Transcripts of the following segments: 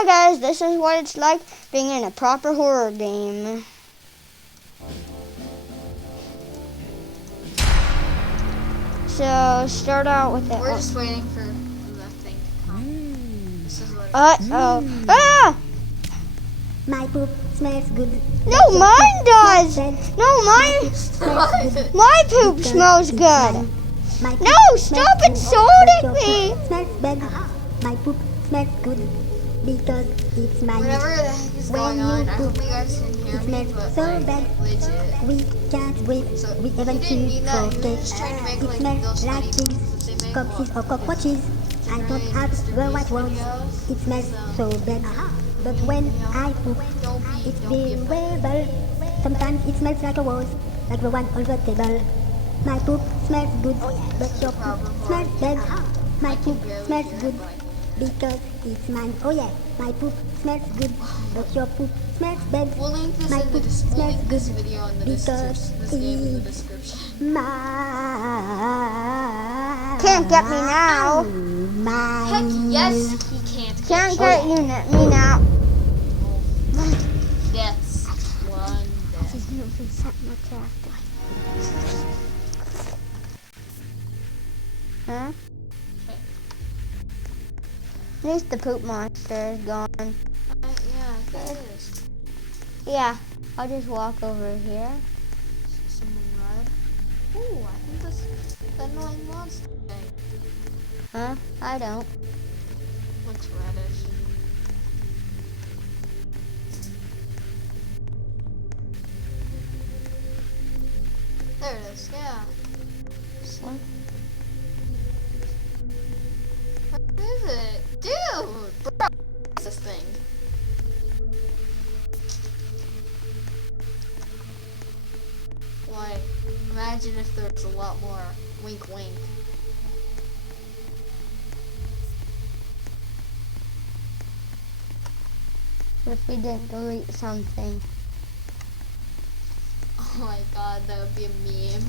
Hi guys, this is what it's like being in a proper horror game. So start out with it. We're just waiting for the thing to come. This is what Ah! My poop smells good. No, mine does. No, my poop smells good. No, stop insulting me. Smells bad. My poop smells good because it's mine. whatever the heck is going on. I hope you guys can hear It me, smells but so like, bad. legit. We can't wait. So We he haven't didn't seen mean that. He for was just trying to make It like smells those like funny pigs, videos they make corpses or of, cockroaches. I don't have the right words. It smells so bad. But when I poop, it's bearable. Sometimes it smells like a rose, like the one on the table. My poop smells good, but your poop smells bad. My poop smells good because it's mine. Oh yeah, my poop smells good, but your poop smells bad. We'll link this My in the poop we'll smells link this good video in the because description. This game in the it's description. mine. Can't get me now. Mine. Heck yes, he can't. Can't get me now. Deaths. One death. Huh? At least the poop monster is gone. Yeah, I think it is. Yeah, I'll just walk over here. Someone red. Ooh, I think that's the annoying monster thing. Huh? I don't. Looks reddish. There it is, yeah. What? What is it? Dude! Bro, what's this thing? Like, imagine if there was a lot more wink wink. If we didn't delete something. Oh my god, that would be a meme.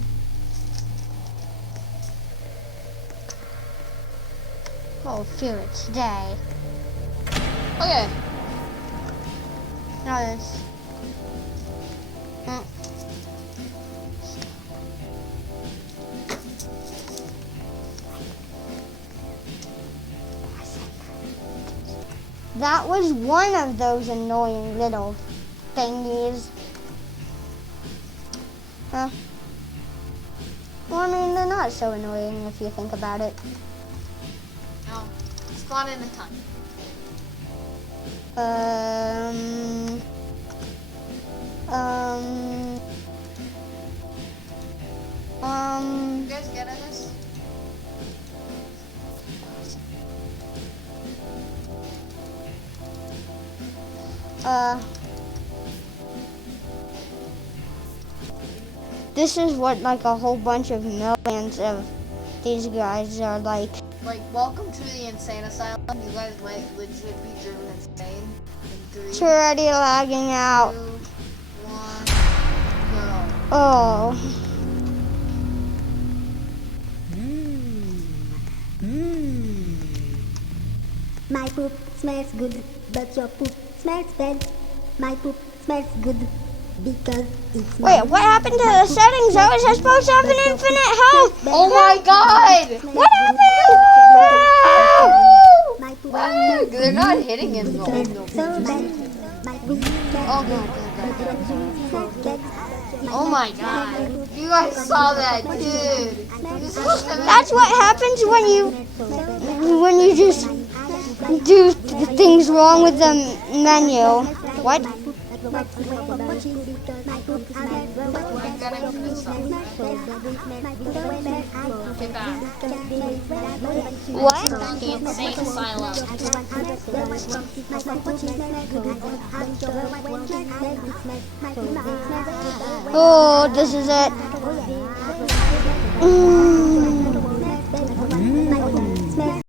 Oh, fear it today. Okay. Now this. That was one of those annoying little thingies. Huh? Well, I mean, they're not so annoying if you think about it. No. Spawn in the time. You guys getting this? This is what like a whole bunch of millions of these guys are like. Like, welcome to the insane asylum. You guys might legit be driven insane. In It's 3, already lagging 2, out. 1, go. Oh. My poop smells good, but your poop smells bad. My poop smells good because it's Wait, mine. what happened to the settings? I was supposed to have an infinite health. Oh my god! What happened? My poop Wow, they're not hitting him though. smells so bad. My poop Oh, smells good, good. Oh my god. You guys saw that, dude. That's what happens when you just do things wrong with the menu. What? What? The insane asylum. Oh, this is it. Mm.